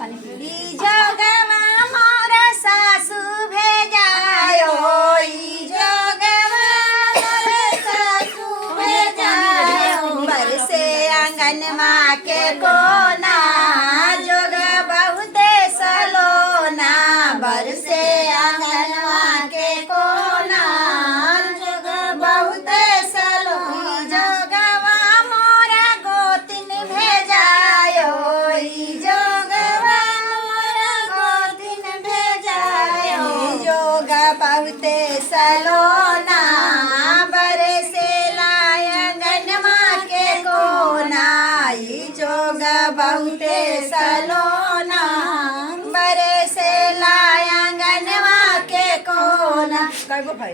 ई जोगवा मोर सासू भेजायो ई जोगवा मोर सासू भेजायो बरसे आंगन माँ के कोना जोग बहुते सलोना बरसे आंगन माँ के कोना जोग बहुते सलोना जोगवा मोर गोतिन भेजायो ई जोगवा मोर गोतिन भेजायो ई जोग बहुते सलोना बरसे आंगन माँ के कोना ई जोग बहुते सलोना बरसे आंगन माँ के कोना। काय गो भाई